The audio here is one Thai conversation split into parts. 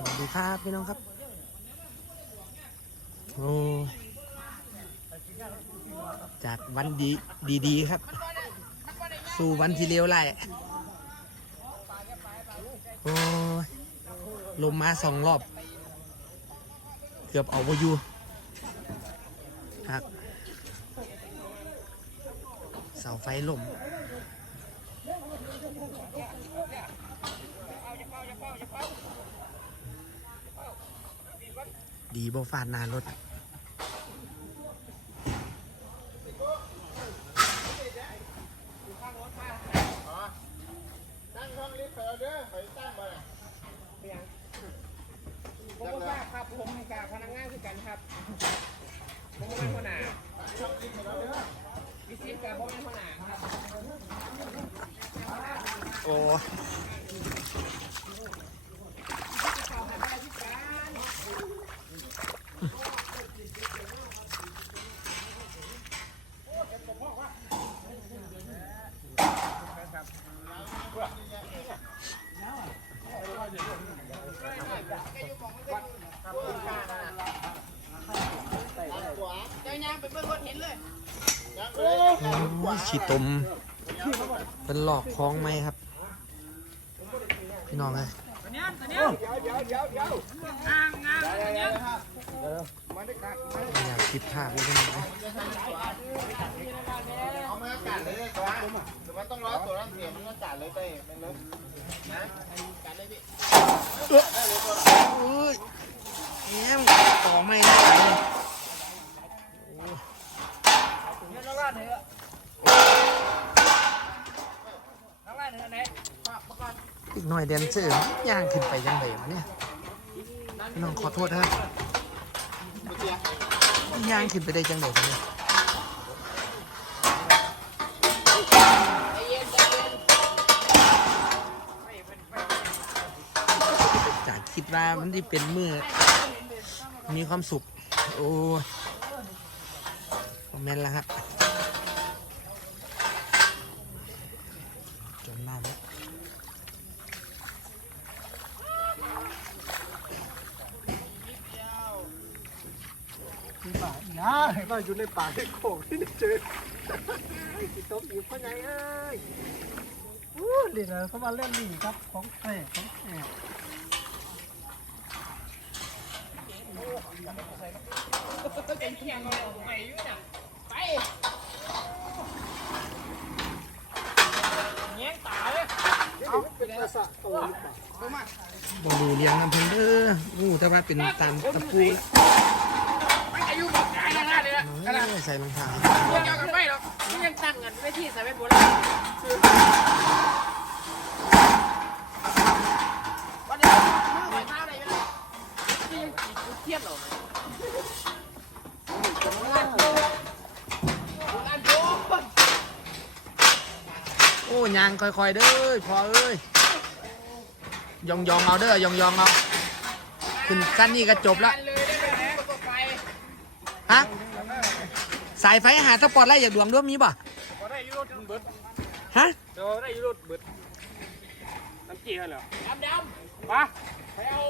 สวัสดีครับพี่น้องครับโอ้จากวันดีดีๆครับ สู่วันที่เลวร้ายโอ้ลมมาสองรอบ เกือบเอาไปอยู่ครับเสาไฟล่ม ดีบ่ฟาดหนารถตั้งห้องลิฟต์ไปเอาเด้อไปตั้งมาผมก็ทราบครับผมกับพนักงานคือกันครับผมก็เป็นหัวหน้าวิสิตกับผมเป็นหัวหน้าครับโอ้ อ้ยฉีดตมเป็นหลอกคล้องไหมครับ พี่น้องเลยตัวเนี้ยตัวเนี้ยงางงางตัวเนี้ยอยากคิดภาพเลยพี่น้องเลยเอามากาศเลยเลยตัวหรือว่าต้องรอตัวนั้นเสียมันอากาศเลยไปมันเลยนะเอ้ยแง้มต่อไม่ได้เลยเนี่ยน้องลาดเถอะน้องลาดเถอะไหนฝากมาก่อน อีก หน่อยแดนเซอร์ย่างขึ้นไปยังไงวะเนี่ยพี่น้องขอโทษนะย่างขึ้นไปได้จังไงวะเนี่ยจากคิดว่ามันที่เป็นมือมีความสุข โอ้คอมเมนต์แล้วครับจนมากแล้ว ที่ป่านะก็อยู่ในป่าในโขงที่นี่เจอติดตบอีกพ่อใหญ่เอ้ยอู้นี่นะเขามาเล่นนี่ครับของแปลกของแปลกเป็นเพียงเลยไปยู่น่ะไปแง้งตาเลยเอาเป็นภาษาโตหรือเปล่าบอดูเลี้ยงน้ำพิ่นเด้องูแต่ว่าเป็นตามตะปู ไม่อายุบอกกาย นะเลยนะเอ้ยใส่รองเท้าพวกเจ้ากันไม่หรอกนี่ยังตั้งเงินไว้ที่สมัยโบราณวันนี้มือไหวเท้าอะไรอยู่นี่ยังจีบเทียนหรอโอ้ยางค่อยๆเด้อพอเอ้ยยองยองเอาเด้อยองยองเอาขึ้นสั้นนี่ก็จบละเลยได้ไหมประกบไฟฮะ สายไฟหาสปอร์ตไลท์อยากดวงด้วยมีป่ะก็ได้ยูโรเบิร์ดฮะเดี๋ยวได้ยูโรเบิร์ดน้ำจีให้เหรอดำดำมาไปเอา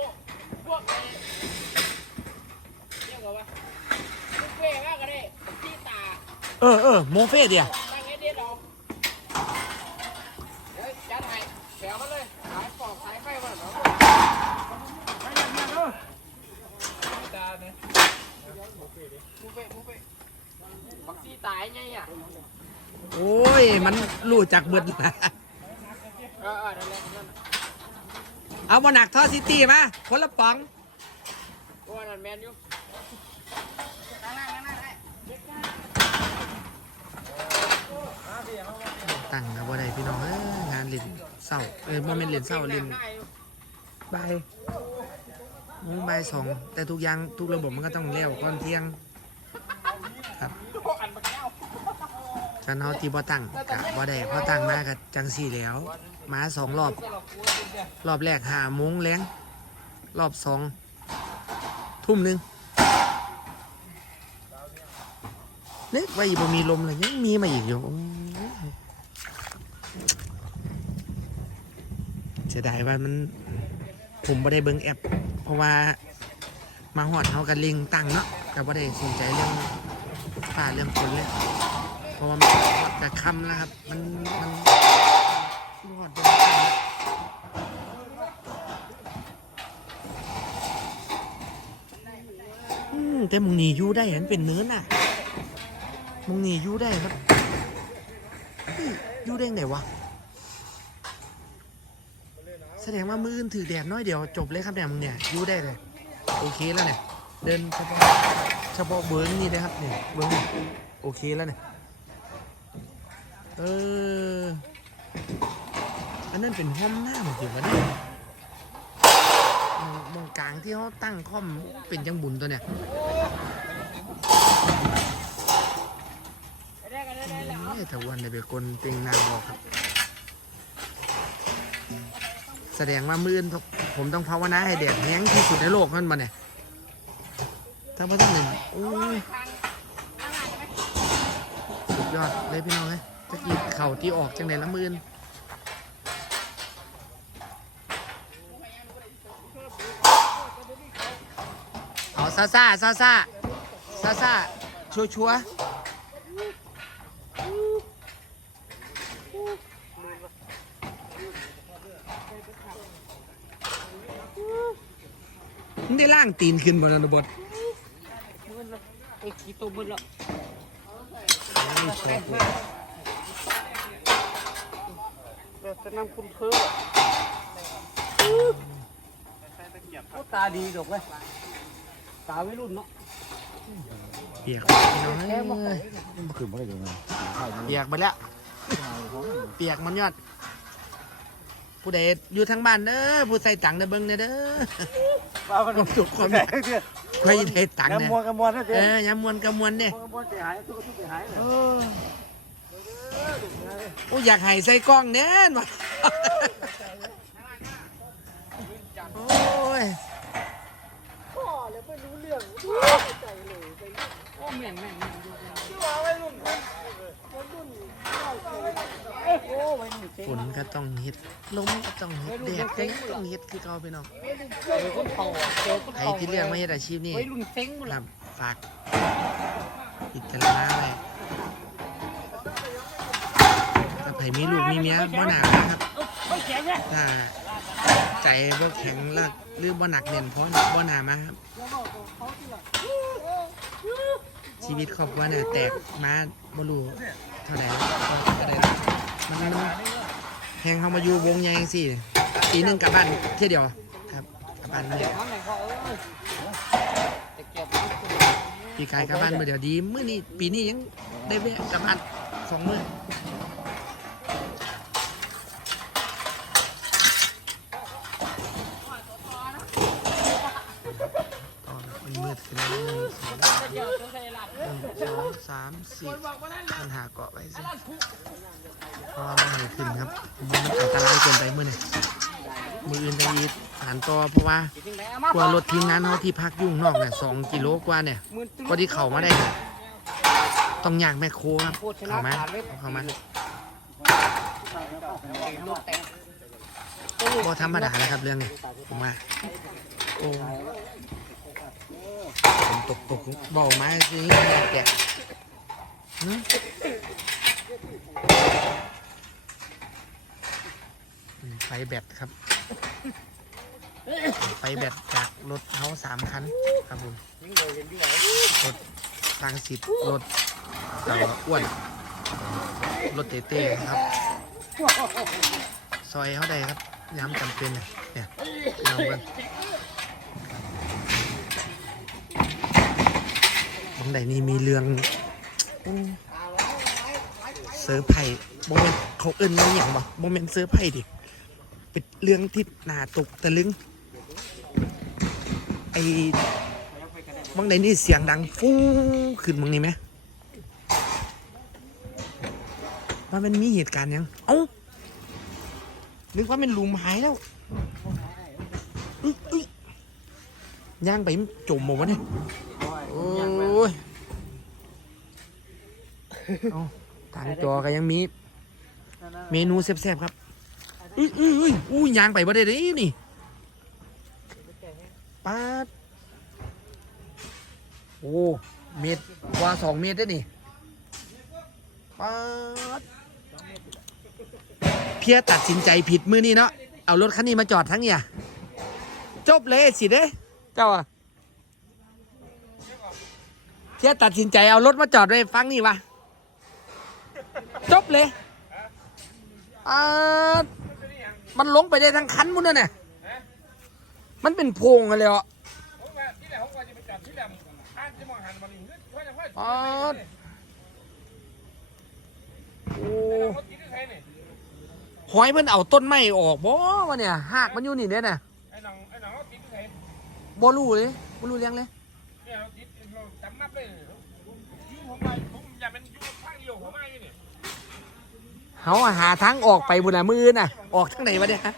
พวกไอ้เรียกว่าว่าลูกเฟ่ก็ได้ที่ตาเออเออโมเฟ่เดียวตั้งไอ้เด็ดเอาเดี๋ยวยัดให้แถวมาเลยสายปอกสายไฟมาเนาะไปยังยังเนาะตาเนี่ยมูเฟ่มูเฟ่บักซี่ ตายไงอะโอ้ย มันรู้จักเบิดละเออเออนั่นแหละนั่นเอาบอหนักท่อซิตี้มาคนละป๋อง โอ้นั่นแมนอยู่นั่งนั่งนั่งนั่งตั้งนะบ่ได้พี่น้องเอ้ยงานเล่นเศร้าเอ้ยโมเมนต์เล่นเศร้าเล่นบายมือบายสองแต่ทุกอย่างทุกระบบมันก็ต้องเลี้ยวก่อนเที่ยงครับ กันเฮาตีบ่ตั้งกะบ่ได้พอตั้งมาก็จังสี่แหล้ว มาสองรอบ รอบแรกหาโมงแรงรอบสองทุ่มหนึ่งนึกว่าอีบ่มีลมเลยยังมีมาอีกอยู่โอ้ยเสียดายว่ามันผมไม่ได้เบิ่งแอป เพราะว่ามาหอดเขากันลิงตั้งเนาะกับว่าได้สนใจเรื่องป่าเรื่องคนเลย เพราะว่ามันหอดจะคำแล้วครับ มันมันหอดจะคำแล้วอืมแต่มึงหนีอยู่ได้เห็นเป็นเนื้อน่ะมึงหนีอยู่ได้ครับยอยู่ได้ไงวะ แสดงว่ามือถือแดดน้อยเดียวจบเลยครับเนี่ยมึงเนี่ยอยู่ได้เลย โอเคแล้วเนี่ย เดินเฉพาะเฉพาะเบิ้งนี่นะครับเนี่ยเบิ้งนี่โอเคแล้วเนี่ย เออ อันนั้นเป็นห้องหน้าหมดอยู่วะเนี่ยมองมองกลางที่เขาตั้งคอมเป็นจังบุญตัวเนี่ยนี่แต่วันเนี่ยเป็นคนเต็งนางบอกครับ แสดงว่ามื่นผมต้องภาวนาให้แดดแห้งที่สุดในโลกนั่นมาเนี่ยถ้าไม่ต้องหนึ่งโอ้ยสุดยอดเลยพี่น้องเลย ตะกี้เข่าที่ออกจังไหนละมือนเอาซาซาซาซาซาซาชัวชัวมึงได้ล่างตีนขึ้นบนนันบดไอ้ขี้ตัวมึนละ แต่จะนำคุณเพิ่มโอ้ตาดีดอกเลยตาไม่รุ่นเนาะเปียกพี่น้องเอ้ยคือไม่ได้ดูนะเปียกไปแล้ว เปียกมันยอด ผู้ใดอยู่ทางบ้านเด้อผู้ใส่ตังค์เด้อเบิ่งเด้อเด้อว่ามันความสุขความใครได้ตังค์กระเนี่ยมวลกระมวลนะเอเจ๊อยามมวนกำมวนเนี่ยกระมวลเสีย โอ้อยากให้ใส่กล้องเน้นวะโอ้ยพ่อเลยไม่รู้เรื่องใจเลยโอ้แม่นแม่นแม่อว่าไว้รุ่นคนรุ่นโอ้ไว้รุ่นฝนก็ต้องเฮ็ดลมก็ต้องเฮ็ดแดดก็ต้องเฮ็ดคือเก่าพี่น้องเนาเจอคนใครที่เลือกมาเฮ็ดอาชีพนี่ครับฝากพิจารณาไว้ถ้าไผมีลูกมีเมียบ่หนักนะครับเอ้ยแข็งเนี่ยถ้าใจบ่แข็งแล้วหรือบ่หนักเน่นเพราะบ่หนามาครับ ชีวิตครอบครัวเนี่ยแตกมาบ่รู้เท่าไหร่ก็ได้มันมันแหงเข้ามาอยู่วงใหญ่จังซี่ปีหนึงกลับบ้านเที่ยวเดียวครับกลับบ้านมื้อเดียวทำไหนพ่อเอ้ยแต่เก็บปีกายกลับบ้านมื้อเดียวดีมื้อนี้ปีนี้ยังได้แวะกลับบ้านสองมื้อต่อมันมืดขึ้นแล้วหนึ่ง สองเดี๋ยวต้องใส่หลักหนึ่งสองสามสี่มันหาเกาะไว้สิเพราะว่ามันหาขึ้นครับ มันอันตรายเกินไปมื่อนี่มืออื่นจะยีหันต่อเพราะว่าจริงแล้วมากว่ารถทีมงานเขาที่พักยุ่งนอกเนี่ยสองกิโลกว่าเนี่ยกว่าที่เขามาได้เนี่ยต้องยางแมคโครครับโครชนะเข้ามาเข้ามาพอธรรมดาแล้วครับเรื่องนี้ผมว่าโอ้ ตกตกเบามาสิแกะไฟแบตครับ ไฟแบตจากรถเขาสามคันครับผมรถทางสิทธิ์รถเราอ้วน รถเต้ๆครับซอยเขาได้ครับย้ำจำเป็นเนี่ยเนี่ยพี่น้องเบิ้งบาง ใดนี่มีเรื่องอู้เซอร์ไพรส์โมเมนเขาเอิ้นมาอย่างบ่โมเมนเซอร์ไพรส์ดิเป็นเรื่องที่น่าตกตะลึงไอ้บางใดนี่เสียงดังฟูขึ้นบางนี่ไหมว่ามันมีเหตุการณ์หยัง เอ้า นึกว่าเป็นหลุมหายแล้วอึ๊ยอึ๊ยย่างไปมันจมหมดวะเนี่ยโอ้ย เอาทางจอก็ยังมี เมนูแซ่บๆครับ อุ้ยอุ้ยอุ้ยอุ้ยยางไปบ่ได้เลยนี่ปปาดโอ้เมตรกว่าสองเมตรได้อนี่ปาดเพียตัดสินใจผิดมือนี่เนาะเอารถคันนี้มาจอดทั้งเนี่ย จบเลยสิเด้เจ้าอะ เพียตัดสินใจเอารถมาจอดไว้ฟังนี่วะจบเลยอ่ามันลงไปได้ทั้งคันมุ้นน่ะเนี่ยมันเป็นโพงอะไรอะผมว่าที่แรกผมว่าจะไปจับที่แหลมอ่านจะมองหันมาหนึ่งเฮ้ยว่าจะว่าอ๋อโอ้หนนี่หอยมันเอาต้นไม้ออกบ่วะเนี่ยหากมันอยู่นี่เนี่ยนะไอ้น้องไอ้น้องรถติดที่ไหนบ่รู้เลยบ่รู้เรื่องเลยรถติดเราจำ มับเลยยูผมมาผมอย่าเป็นยูข้างเดียวผมมาอยู่นี่เขาหาทางออกไปบุญละมือน่ะ ออกทางไหนวะเนี่ยฮะ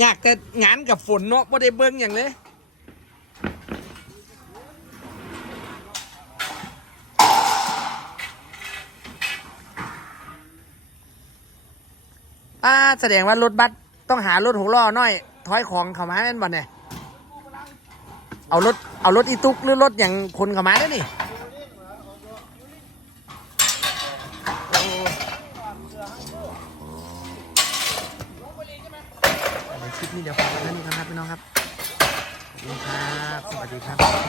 อยากจะงานกับฝนเนาะบ่ได้เบิ่งอย่างเลยป้าแสดงว่ารถบัสต้องหารถหกล้อน้อย ถอยของเข้ามาแม่นบ่เนี่ย เอารถเอารถอีตุกหรือรถอย่างคนเข้ามาได้นี่โอ้เดี๋ยวคลิปนี้เดี๋ยวฝากไว้ที่นี้ก่ครับพี่น้องครับขอบคุณครับ สวัสดีครับ